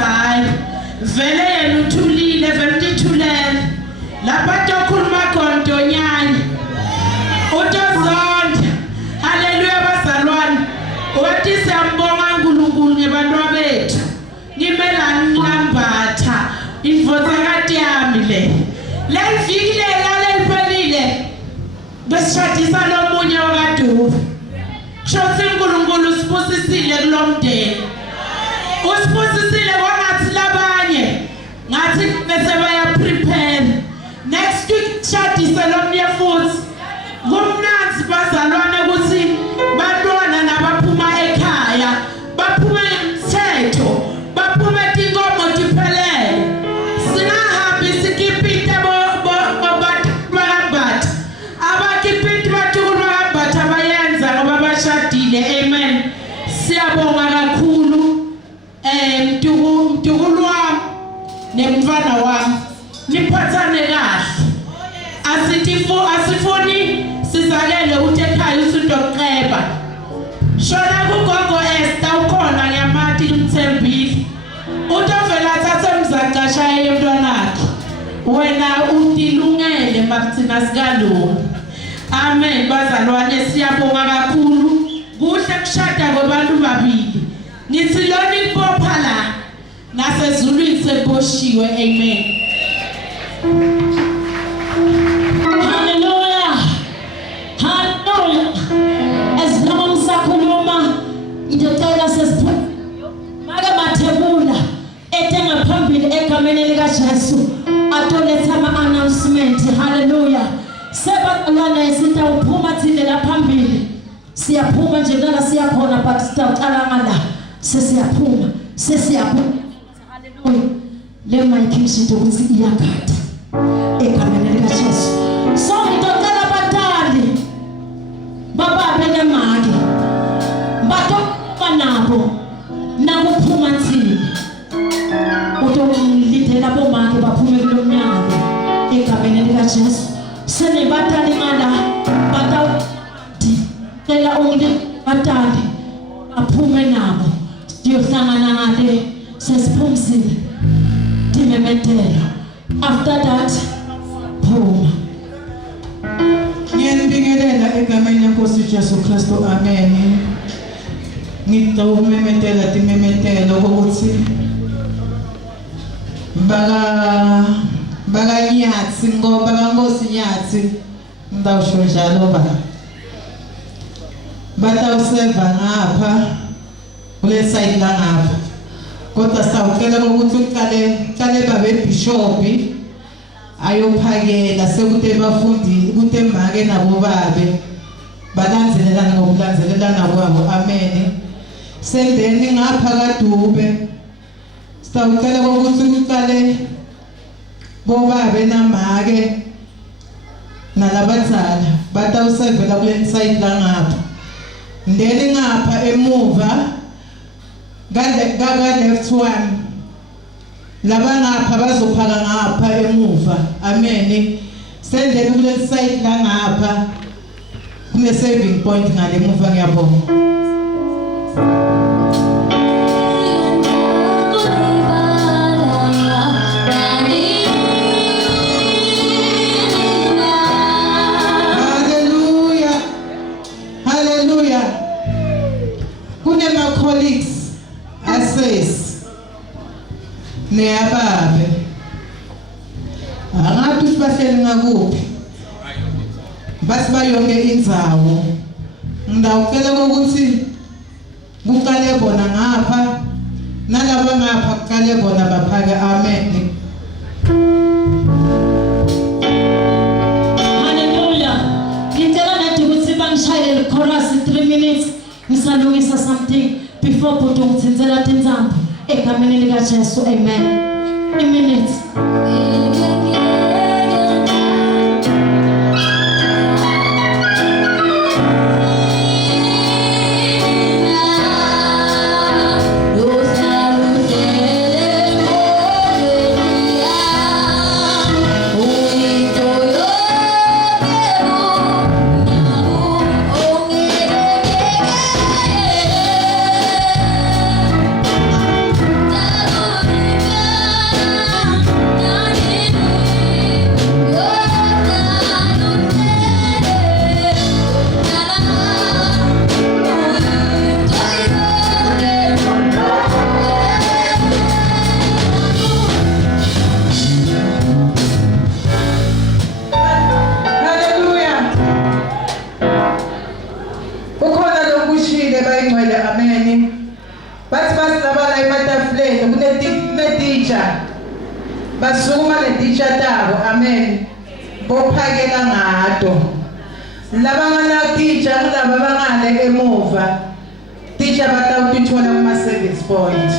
hayi vele yena uthulile vele utithulela lapha tokhuluma khondonyane utozonda haleluya bazalwane wathi siyambonga uNkulunkulu ngebantwa bethu nimelani ngambatha imvozakati yami le lifikile laleliphelile besishadisa lomunye wakaDubu shothi uNkulunkulu usibusisile kulomndeni usibusisile kwangathi labanye ngathi bese baya prepare next week shadisa lomnye futhi kumnanzi bazalwane ukuthi bantwana nabaphuma ekhaya baphuma emthetho baphuma tinkomo tiphelele singahambi sikipite bakambatha abakipite bathukulu bakambatha bayenza ngoba bashadile amen siyabonga kakhulu mtukulu wami nemfana wami niphathane kahle asifuni sizakele ukuthi ekhaya usunto kuqeba shona kugogo Esther ukhona ngiyamathi umthembile utovela thathe mzaqasha yemntwanakhe wena utilungele makuthina sikalungu amen bazalwane siyabonga kakhulu kuhle kushada kwabantu babili ngithi lona ibopha la nasezulwini seboshiwe amen. Jesu atoletha ama-announcement haleluya sebalwana sitawuphuma thina la phambili siyaphuma nje nala siyakhona but sitawuqala ngala sesiyaphuma haleluya le mayikishi ukuthi iyakhatha egameni lika Jesu so ngitocela batali bababe nemali batokuma nabo nakuphuma thina udolidela bomake baphume kulomnyango egameni lika Jesu senebatali ngala batawuthi cela batali aphume nabo siyohlangana ngale sesiphumzile timemethela after that phuma ngiyanibingelela egameni lenkosi Jesu Kristu amen ngitawumemetela timemetelo ukuthi baka Nyathi ngoba bangosi Nyathi ngidawusho njalo batawuseva ngapha kule side la ngapha kodwa sawucela ukuthi uqale babe bishop ayophakela sekuthi bafundi ukuthi make nabo babe balandelelana ngokulandelelana kwabo amen sendeni ngapha kaDube sitawucela ukuthi uqale bobabe namake nalabadzala batawusevela kule side la ngapha ndeni ngapha emuva ka left one laba ngapha bazophaka ngapha emuva amen sendeni kule side la ngapha kune saving point ngale muva ngiyabonga. Neababe angathi sibahleli ngakuphi basibayonke indzawo ngidawucela ukuthi kuqale bona ngapha nalaba ngapha kuqale bona baphake amen. Hallelujah ngicela nathi ukuthi bangishayele chorus 3 minutes ngisalungisa something before bhuti ngithinzela tinzamba egameni lika Jesu amen. 3 minutes. ematafuleni kune-teacher basukuma ne-teacher tabo amen bophakela ngato labangana-teacher kulaba bangale emuva teacher batawutithola kuma-service point.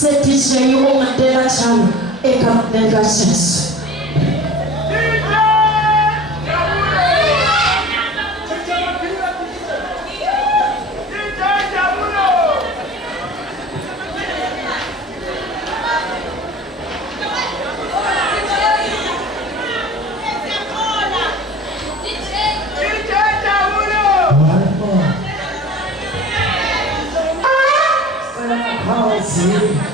setishe ungatela chalo ekameni likaJesu. See?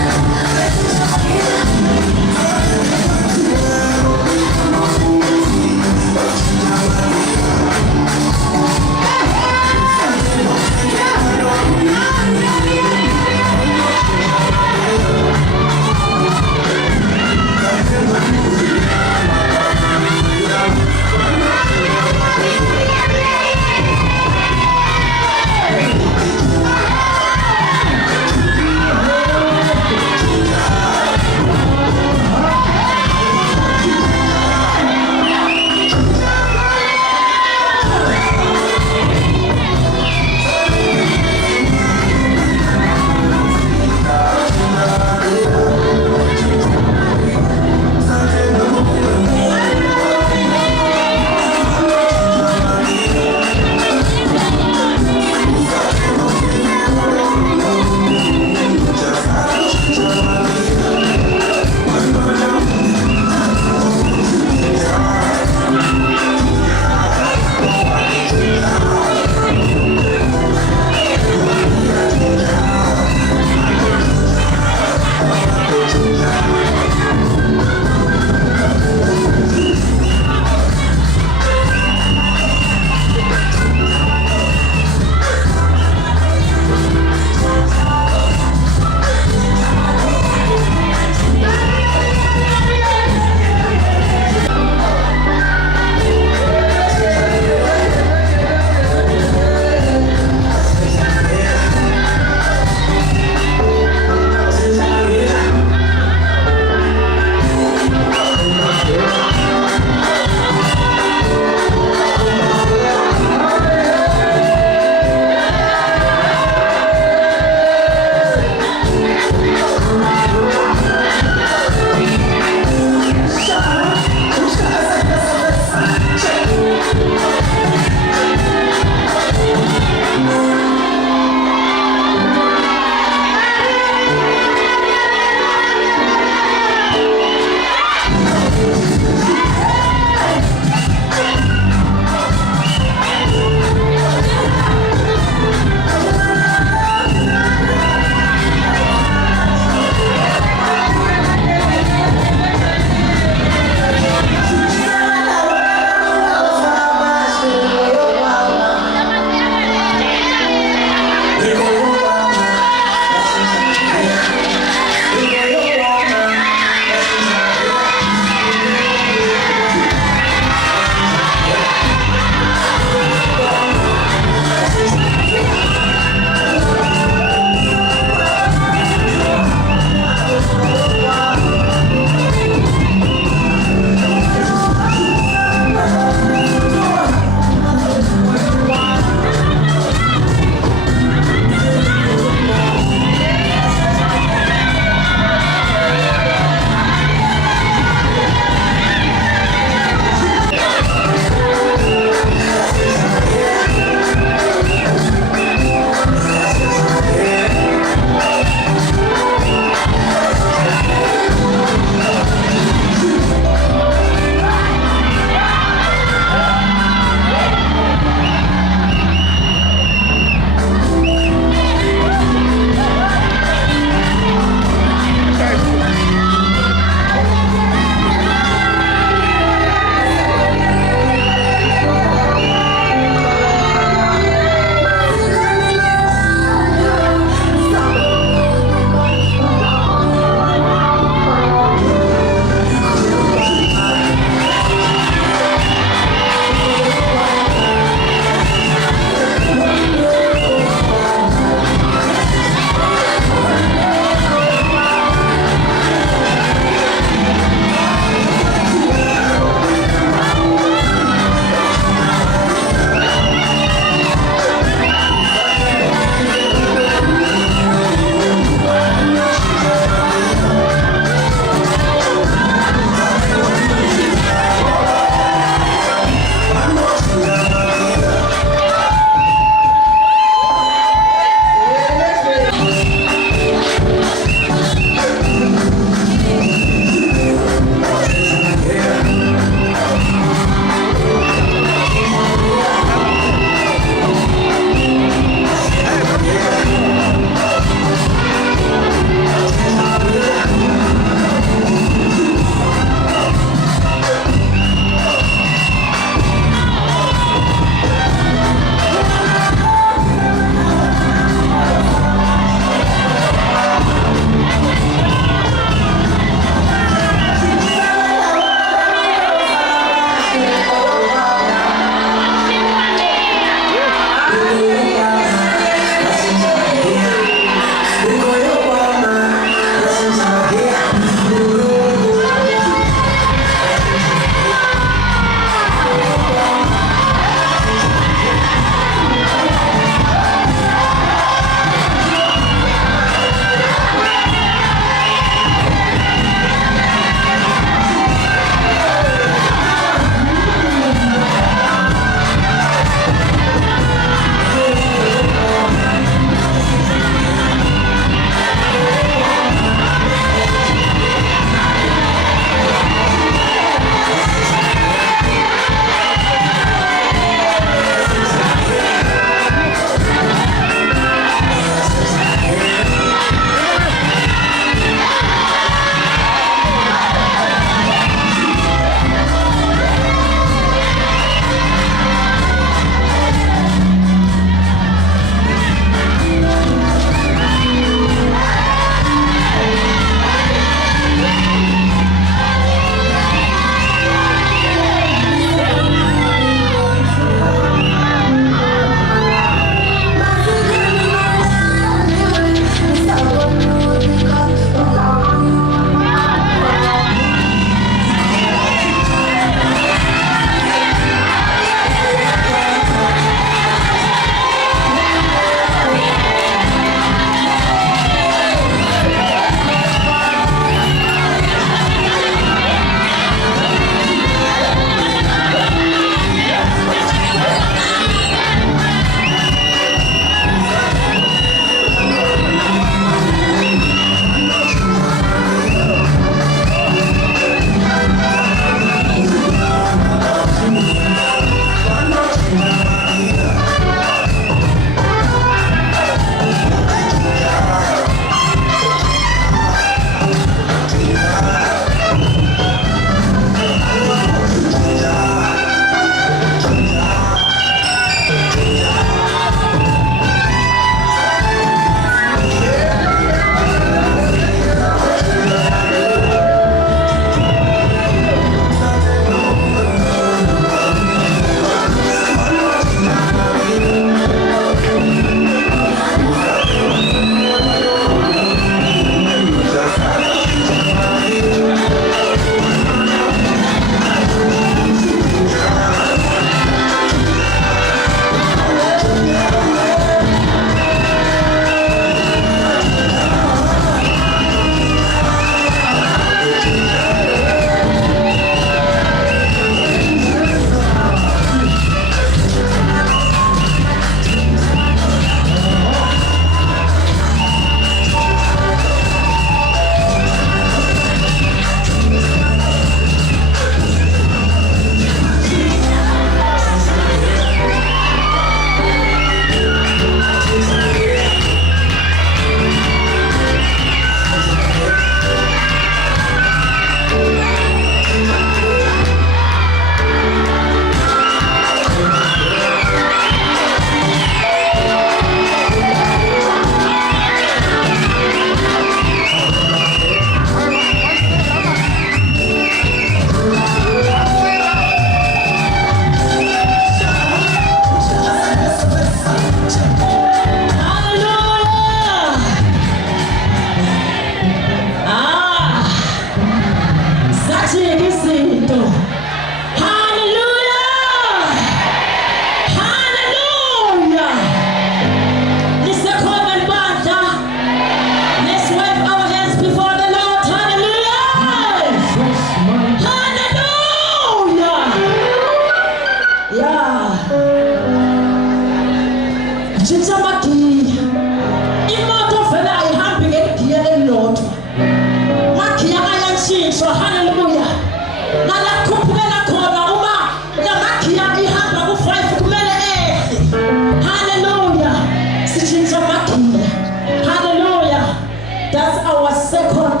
second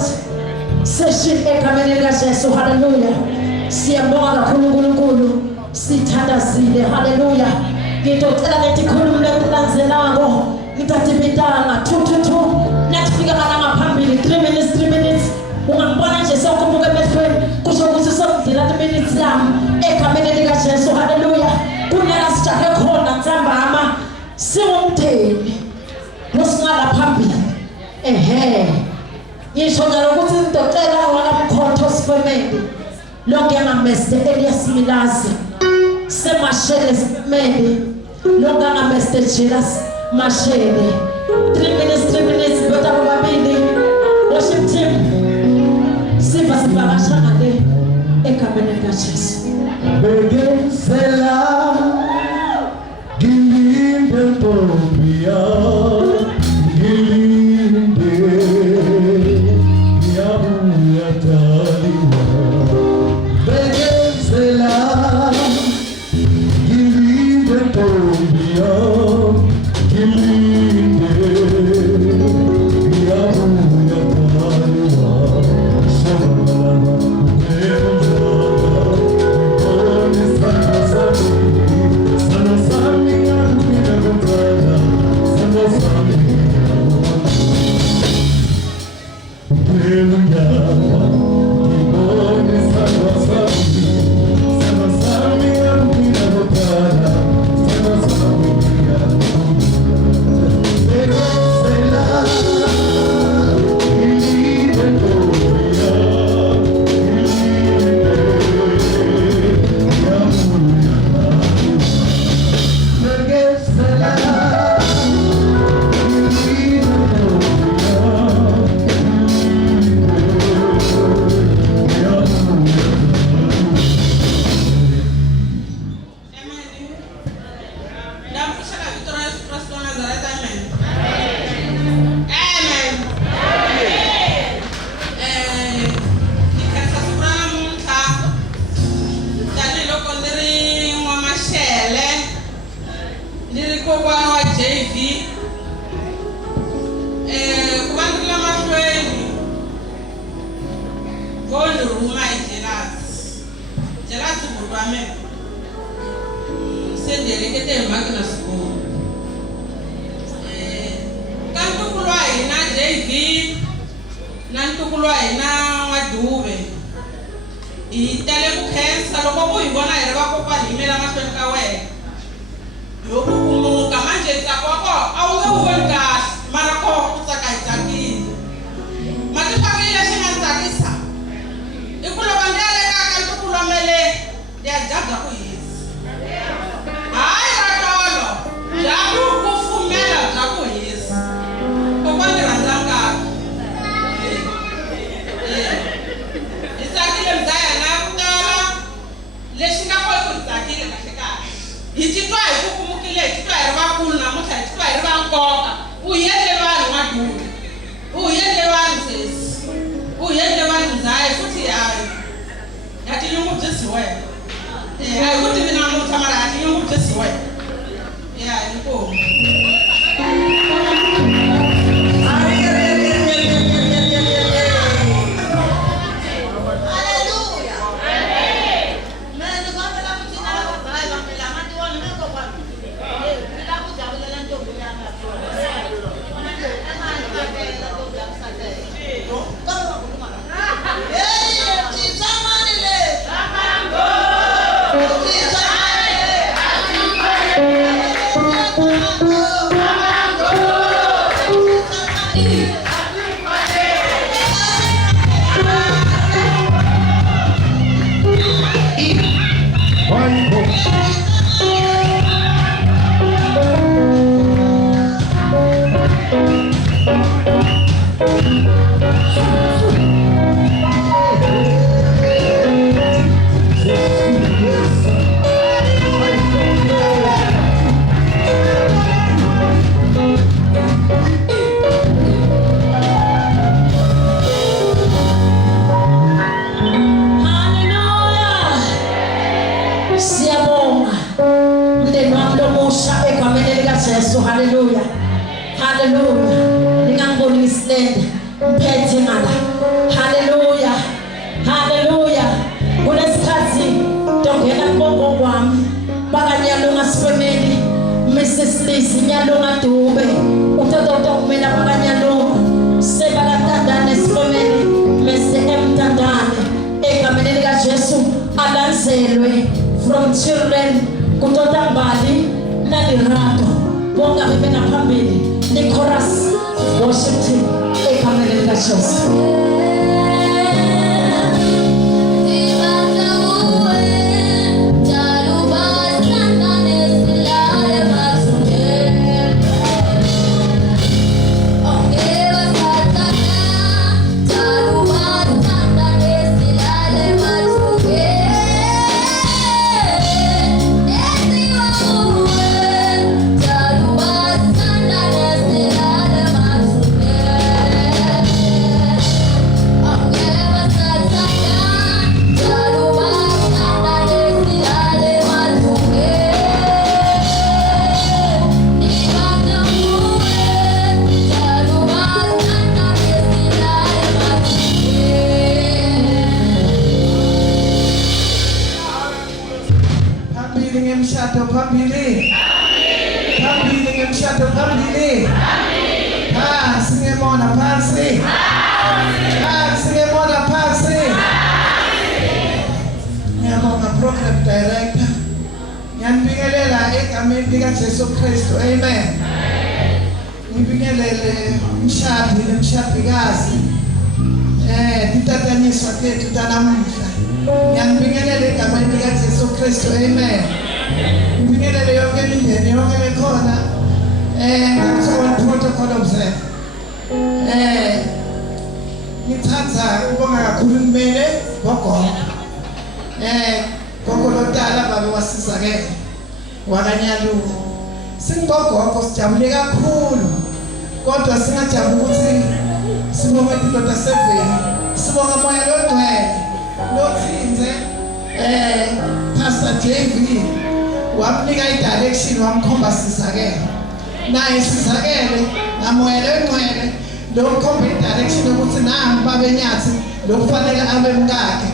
session egameni likaJesu. Haleluya. Siyabonga kakhulu uNkulunkulu, sithandazile. Haleluya. Ngizocela lethi khuluma lelandzelako ngitatibitanga 222 natifika kana ngaphambili 3 minutes ungangibona nje sewukumbuka emehlweni kusho ukuthi sokudlula 3 minutes lami egameni likaJesu. Haleluya. Kunala sijahe khona ntsambama singumtheni nosingala phambili. Ngisho njalo ukuthi ngidocela wakamkhotho sifemende lonke ngameste Elias Milazi semashele sifemende lonke ngameste Jiras mashele 3 minutes bota babili worship team siva sivakasha ngale egameni likaJesu. Begensela gilinde tobia gilinde yabuya taliwa. Begensela gilinde tobia gilinde yabuya taliwa. Sabala Hi, mphethe ngala. Hallelujah. Hallelujah. Kunesikhathi ndongena konke kwami. Bakanyalunga sifemeli. Mrs. Lisi Nyalunga Dube. Utoto kumela bakanyalunga. Sebalatandane sifemeli. Mr. M Tandane. Egameni lika Jesu alanselwe from children kutota mbali na lirato. Bonga bebena phambili ni chorus worship team egameni lika Jesu. Program director. Nyanibingelela egameni lika Jesu Kristu. Amen. Ngibingelele umshadi nemshadikazi. Titatanyiswa tethu tanamuhla. Nyanibingelela egameni lika Jesu Kristu. Amen. Ngibingelele yonke imindeni yonke lekhona. Ngakuthola protocol observe. Ngithatha ukubonga kakhulu kumele gogo. Gogo lodala baba wasizakele wakanyaluka. Singogogo sijabule kakhulu. Kodwa singajabula ukuthi sibonge indoda 7. Sibonga moya longcwele. Lothinze Pastor JV wamnika idirection wamkhomba sizakele. Naye sizakele ngamoya longcwele lokukhomba idirection ukuthi nami babenyathi lokufanele abe mkakhe.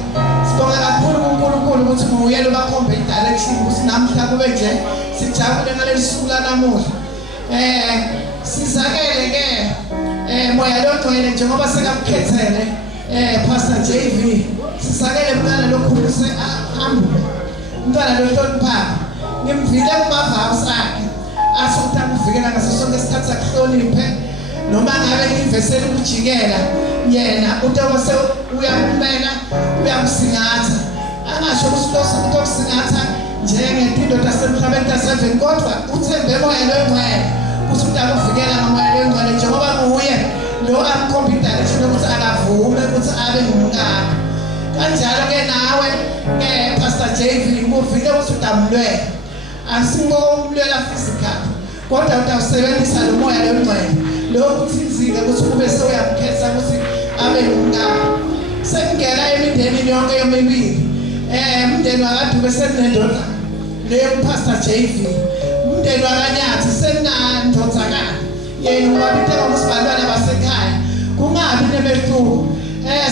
Sibonga kakhulu kuNkulunkulu ukuthi nguyelo bakhombe idirection ukuthi namhla kube nje sijabule ngaleli suku lanamuhla. Sizakele ke moya longcwele njengoba sekakukhethele Pastor JV sizakele mntana lokhulise ahambe umntwana lohloniphaka ngimvile kumavazi akhe asukuthi akuvikela ngaso sonke isikhathi akuhloniphe noma ngabe investele ukujikela yena utoba se uyamumela uyamsingatha angasho ukuthi ukusingatha njengetindoda semhlabeni ta7 kodwa uthembe moya longcwele ukuthi utakuvikela ngomoya longcwele njengoba nguye lo amkhomba idirection ukuthi akavume ukuthi abe ngumkakhe. Kanjalo ke nawe Pastor JV nguvile ukuthi utamlwela. Asimbolwela physical kodwa utawusebenzisa lo moya longcwele lokuthi inzile ukuthi kube sewuyamkhetha ukuthi abe ngumkakhe. Sekungena emindenini yonke yomibili. Umndeni wakaDube senendoda leyo Pastor JV. Umndeni wakanyathi senandodzakala. Yena wabithe ngokusibhalwana basekhaya. Kungabi nebehluko.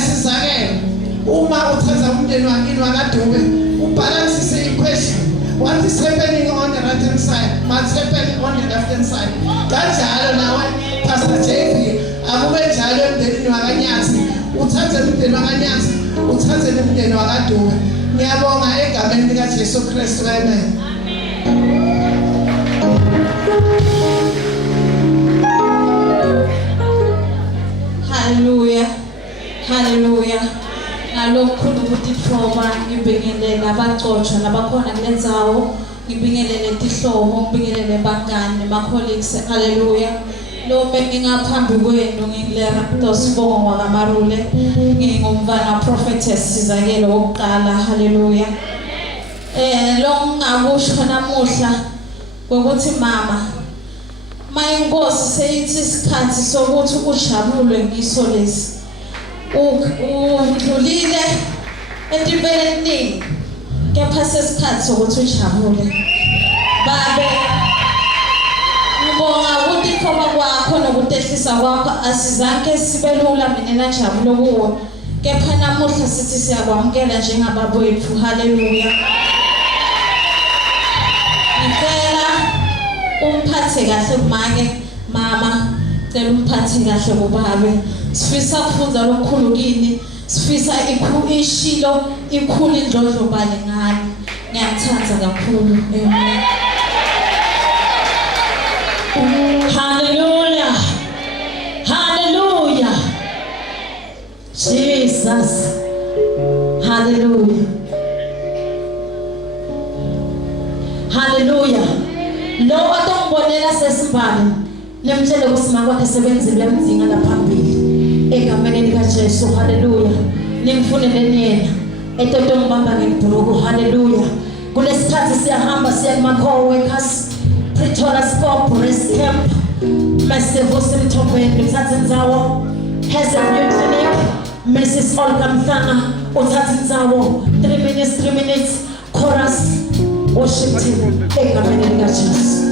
Sizakele uma uthatha umndeni wakini wakaDube ubalansise equation. What is happening on the right hand side must happen on the left hand side. Kanjalo nawe Pastor JV akube njalo emndenini wakanyathi uthathe umndeni wakanyathi uthathe umndeni wakaDube. Ngiyabonga egameni lika Jesu Kristu. Amen. Hallelujah. Hallelujah. Nalokhulu ukuthi thoba ngibingelele abacotsha labakhona kulendzawo ngibingelele tihlobo ngibingelele bangani ma colleagues. Hallelujah. Lo bengingaphambi kwenu ngingilera Sibongo wakaMarule ngingumfana prophetess Sizakele wokuqala. Hallelujah. Lo ngakusho namuhla ukuthi mama mayinkosi seyithi isikhathi sokuthi ujabule ngiso lesi udlulile entibeleni kepha sesikhathi sokuthi ujabule babe Siyabonga ukuthoba kwakho nokutehlisa kwakho asizange sibelula mina najabule kuwo. Kepha namuhla sithi siyakwamukela njengababa wethu. Haleluya. Ngicela umphathe kahle kumake mama, cela umphathe kahle kubabe. Sifisa ukufunda lokukhulu kini. Sifisa ishilo ikhulu indlondlobale ngani. Ngiyathanda kakhulu. Amen. Hallelujah. Hallelujah. Jesus. Hallelujah. Hallelujah. Lo atombonela sesimbali nemtshele kusima kwakhe sebenzile emdzinga laphambili egameni lika Jesu. Hallelujah. Nimfuneleni yena etoto ngibamba ngebhuku. Hallelujah. Kulesikhathi siyahamba siya kuma co-workers Pretoria Scope Breast Camp Massive Simthobeni uthatha indzawo has a new clinic Mrs. Olga Mhlanga uthatha indzawo 3 minutes chorus worship team egameni lika Jesu.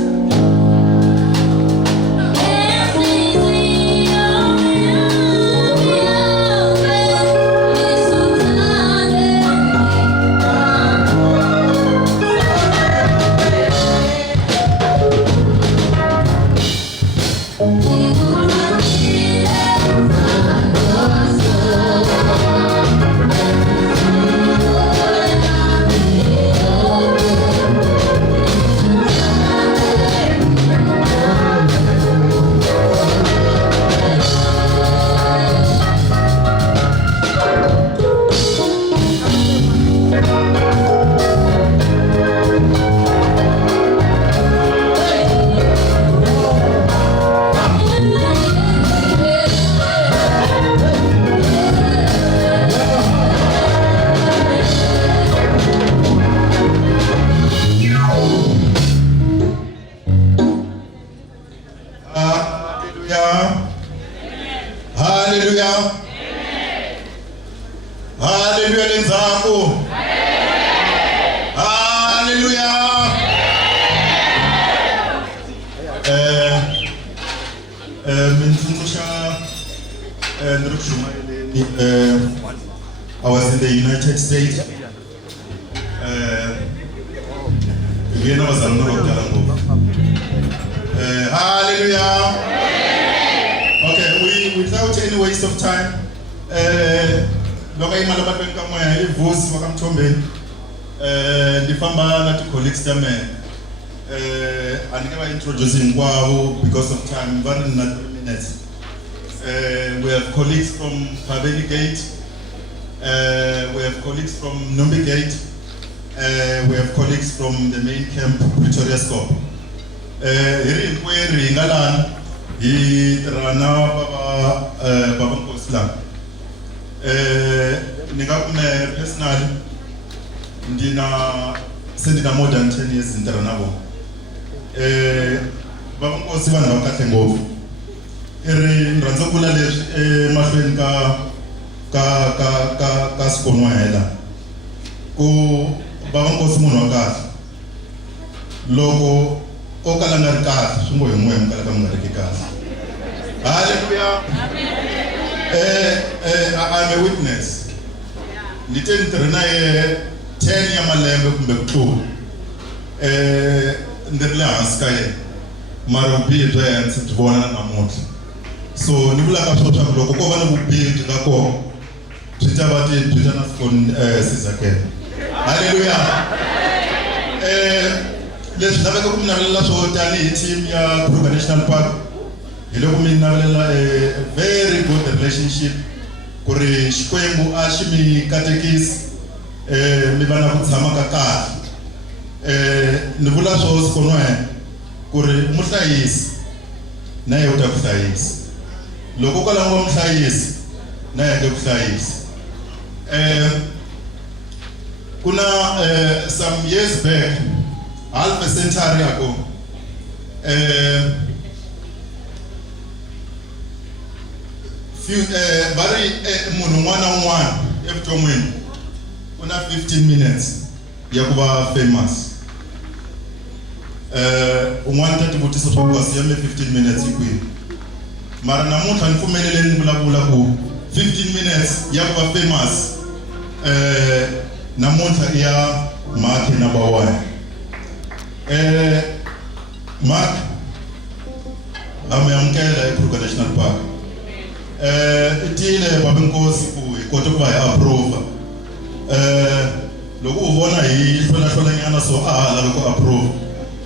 Hallelujah. Hallelujah lenzangu. Hallelujah. I was in the United States. Hallelujah. Okay, without any waste of time, lokai malabatweni kamoya ivusi wakamthombeni ndifamba na colleagues tame andike ba introducing kwabo because of time very in 3 minutes. We have colleagues from Pabeni Gate, we have colleagues from Numbi Gate, we have colleagues from the main camp Pretoria Scope. Here in Kweri Ngalan Rana Baba Nkosila. Ningakume personally ndina more than 10 years in Taranabo. Baba Nkosila ndawakahle ngoku. Nranzo kula leswi mahlweni ka sikonwa hela. Ku Baba Nkosi munhu wa kahle. Loko o kala nga ri kahle swi ngo hi n'we kala ka nga ri kahle. Hallelujah. I'm a witness. Ndite ntirhina ye 10 ya malembe kumbe ku tlula. Ndiri le hansi ka yena. Mara vubihi bya yena ndzi vona namuntlha. So ni vula ka swona swa loko ko va ni vubihi byi nga kona byi ta va byi ta na sizakela. Hallelujah. Leswi laveka ku mi navelela swo tanihi team ya Kruger National Park hi loko mi navelela a very good relationship ku ri Xikwembu a xi mi katekisi mi va na ku tshama ka kahle. Ni vula swo sikonwa ku ri muhlayisi na yena u ta ku hlayisa. Loko ko langiwa muhlayisi na yena ku hlayisa. Kuna some years back half a century ago bari munhu n'wana un'wana evuton'wini kuna 15 minutes ya ku va famous. un'wana ta tivutiso swa ku wasi ya me 15 minutes hi kwini mara namuntlha ni pfumelele ni vulavula ku 15 minutes ya ku va famous namuntlha i ya Mark number 1. Mark amyamkela eKruger National Park. Itile baba Nkosi ku hi kota ku va hi approve. Loko u vona hi hlwela nyana so a lava ku approve.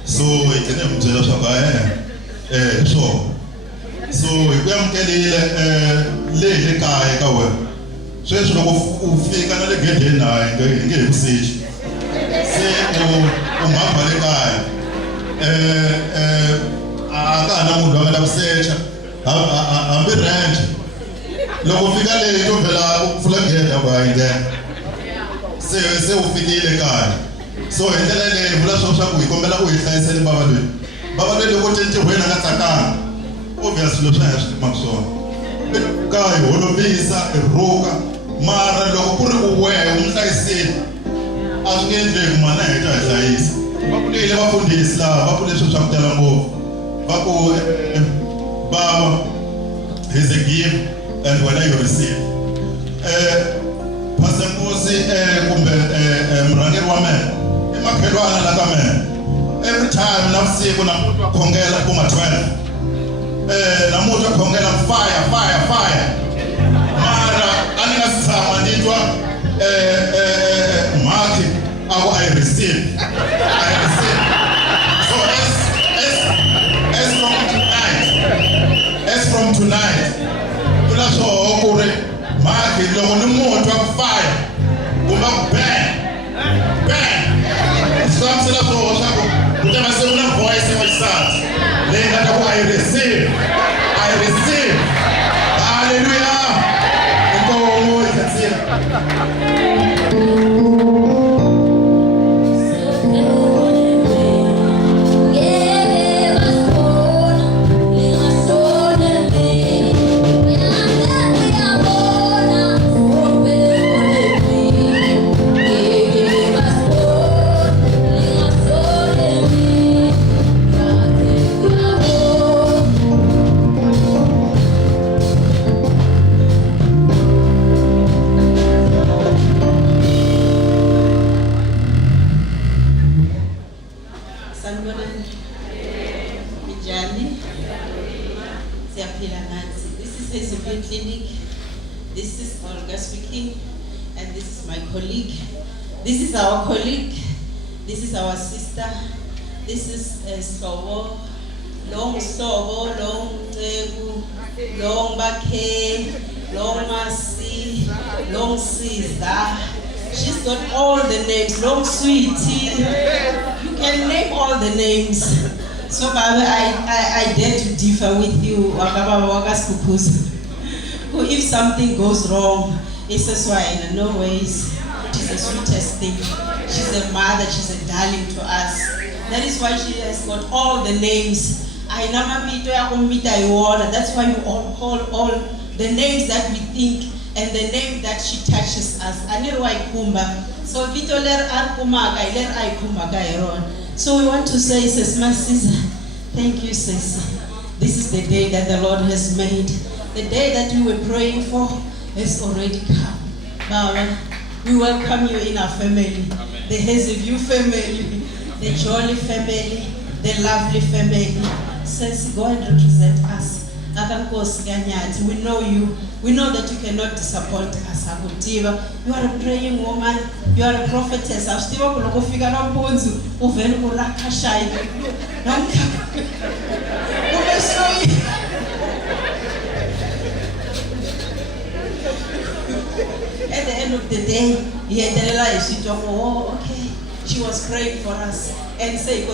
So hi kene hi byela swa ku so hi ku amkelile le kaya ka wena. Sweswi loko u fika na le gedeni na hi nge hi ku search. Se u mhamba le kaya. Akana munhu a nga ku searcha hambi ranch loko fika le to phela u pfula gate a ku nghena se u fikile kaya so hi ndlela leyi vula swa ku hi kombela u hi hlayiseni bava lweyi loko tintirhweni a nga tsakanga obviously leswi a hi swi timaka swona kaya hi holovisa hi rhuka mara loko ku ri u wehe u n'wi hlayiseni a swi nge endleki mani a heta hi hlayisa va kulile vafundhisi lava va ku leswi swa ku tala ngopfu va ku baba is a gift and when you receive Pastor Nkosi kumbe murhangeri wa mina i makhelwana la ka mina every time navusiku namuti khongela kuma 12 namuti khongela fire mara a ni nga si tshama ni twa Mark aku I receive so as from tonight kula swo ku ri Mark loko ni muti wa fire kumba bang samsela swo swa ku ta se una voice wa xisati leyi nga ta ku I receive hallelujah inkomo ikhatsila This is Olga speaking, and this is my colleague. This is our colleague. This is our sister. This is Slobo, Long Slobo, Long Tebu, Long Bake, Long Masi, Long Caesar. She's got all the names. Long Sweetie. You can name all the names. So, Baba, I dare to differ with you. If something goes wrong, it's a swine. No ways. She's the sweetest thing. She's a mother. She's a darling to us. That is why she has got all the names. That's why you all call all the names that we think and the name that she touches us. So Vito ler Arkumaga, ler Aikumaga. So we want to say, Sis Masisa, thank you, Sis. This is the day that the Lord has made. The day that we were praying for has already come. Baba, we welcome you in our family. Amen. The Hezeview family, the Jolly family, the lovely family. Says, go and represent us. We know you. We know that you cannot disappoint us. You are a praying woman. You are a prophetess. At the end of the day, he had realized okay. She was praying for us and say,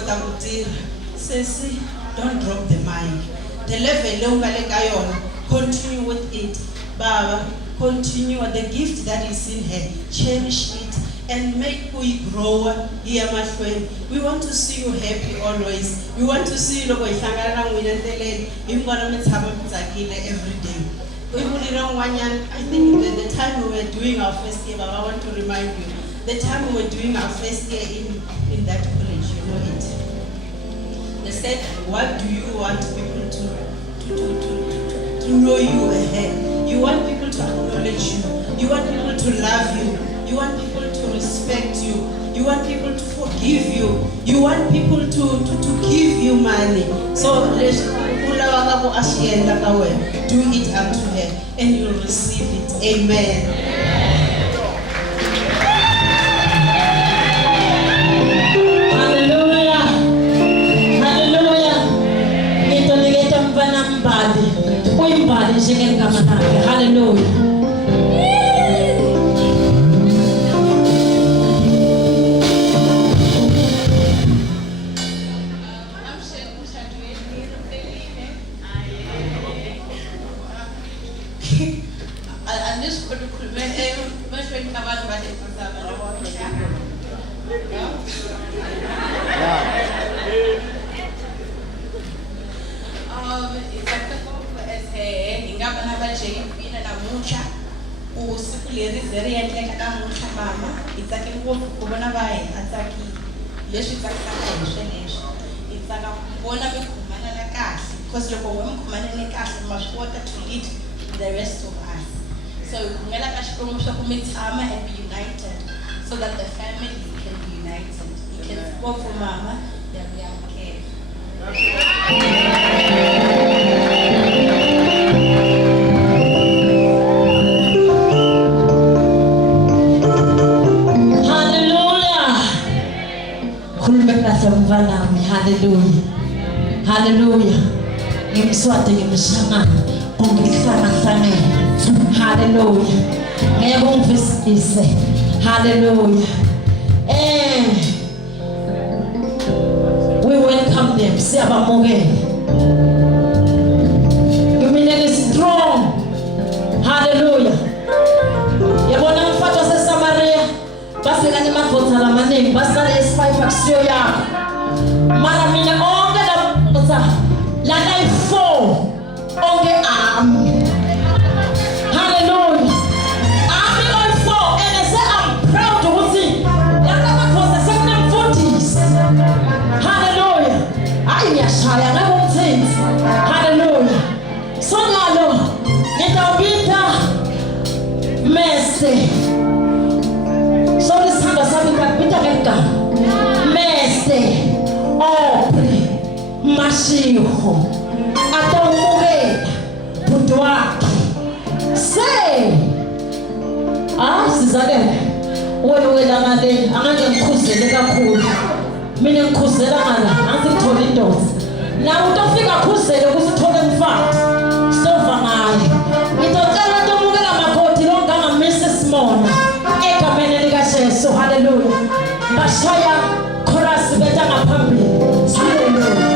Sesi, don't drop the mic. The level continue with it. Baba, continue the gift that is in her. Cherish it and make we grow here, my friend. We want to see you happy always. We want to see you every day. I think the time we were doing our first year, Baba, I want to remind you, the time we were doing our first year in that college, you know it. said, what do you want people to know you ahead? You want people to acknowledge you. You want people to love you. You want people to respect you. You want people to forgive you. You want people to give you money. So do it unto her and you'll receive it. Amen. Hallelujah. Because you're going to lead the rest of us. So we and be united so that the family can be united. You can spoke for Mama, then we are okay. Hallelujah. Hallelujah. Ngimswati ngimshanga kungihlangane. Hallelujah. Ngiyakungifisise. Hallelujah. We welcome them. Siyabamukela. Kumele strong. Hallelujah. Yabona umfati waseSamaria base kanye madvodza lamaningi basale esifive akusiyo yakho. Mara mina onke la life onke ami. Hallelujah. Ami on four and I say I'm proud ukuthi lama madvodza sekunemfundisi. Hallelujah. Hayi ngiyashaya ngakungithenzi. Hallelujah. So nyalo ngitawubita Mese. So lisihamba sami ngakubita ngegama. Mese. Mashiho atamukela bhuti wakhe sizakela wena ngale angeke ngikhuzele kakhulu mina ngikhuzela ngala angizithola indoda nawe utofika khuzele kusithole umfati sitova ngaye ngitocela utomukela makoti longanga Mrs. Mona egameni likaJesu. Hallelujah. Bashaya chorus beta ngaphambili. Hallelujah.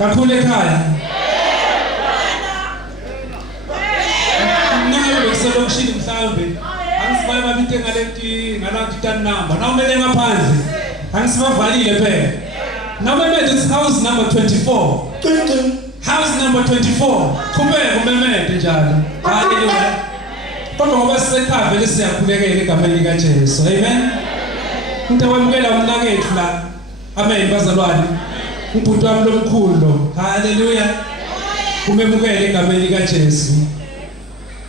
Kakhulu ekhaya. Nami beselokishini mhlawumbe. Angisibaye mabinte ngalanti tanamba. Nawu mele ngaphandle. Angisibavalile phela. Nawu it's house number 24. House number 24. Kumele njalo. Hallelujah. Kodwa ngoba sisekhaya vele siyakhulekela egameni likaJesu. Amen. Ngitawamukela umnakethu la. Amen bazalwane. Ubhuti wami lomkhulu. Hallelujah. Kumemukele egameni likaJesu.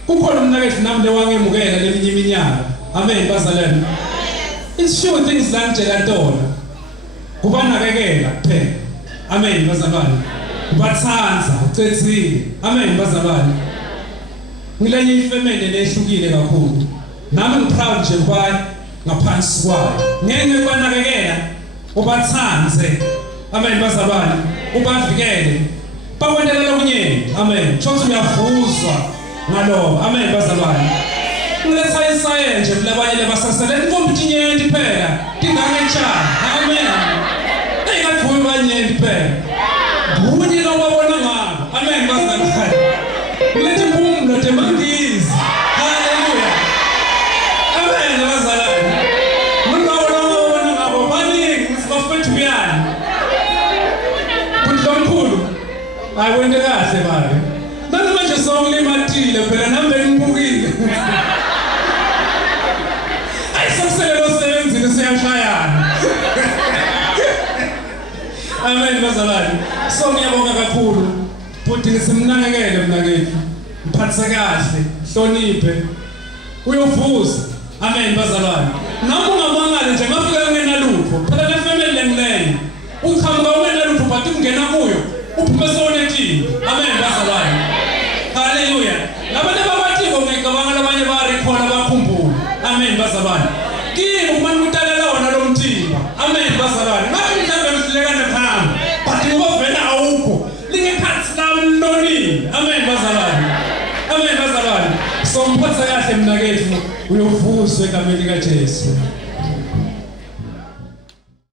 Kukhona umnakethu nami lewangemukela leminye iminyaka. Amen bazalwane. It's few things la ngitshela tona. Kubanakekela kuphela. Amen bazalwane. Kubathanza ucethile. Amen bazalwane. Ngilenye ifamily lehlukile kakhulu. Nami ngiproud nje kwayo ngaphansi kwayo. Ngeke banakekela ubathanze. Amen bazalwane. Ubavikele. Bawendela kunyeni. Amen. Chothi uyavuzwa ngalo. Amen bazalwane. Kuletha isayenje labanye basasele inkompitinyenti phela. Dingane njani? Amen. Eyingavuyi banyenti phela. Bunye lobabona ngabo. Amen bazalwane. Kuletha impumulo demangizi. Hallelujah. Amen bazalwane. Ngibona ngabo baningi sibafethu buyani. Kuhlomkhulu. Ayiwende kahle babe. Nami manje songlimatile phela nambe ngibukile. Ayisasele losebenzile siyashayana. Amen bazalwane. So ngiyabonga kakhulu. Futhi ngisimnakekele mnakethu. Mphathise kahle, hloniphe. Uyovuza. Amen bazalwane. Nami ungamangala nje ngafika kungenalutho. Phela le family lengileyo. Uqhamuka ungenalutho but ungena kuyo. Uphume sonetini. Amen bazalwane. Hallelujah. Labantu abathiko ngicabanga labanye barekhona bakhumbula. Amen bazalwane. Kimi uma ngitalela wona lo mthimba. Amen bazalwane. Ngathi mhlambe mhlekane phamba. But ngoba vela awukho. Lingekhathi nami nonini. Amen bazalwane. Amen bazalwane. So mphatha kahle mnakethu uyovuswa egameni likaJesu.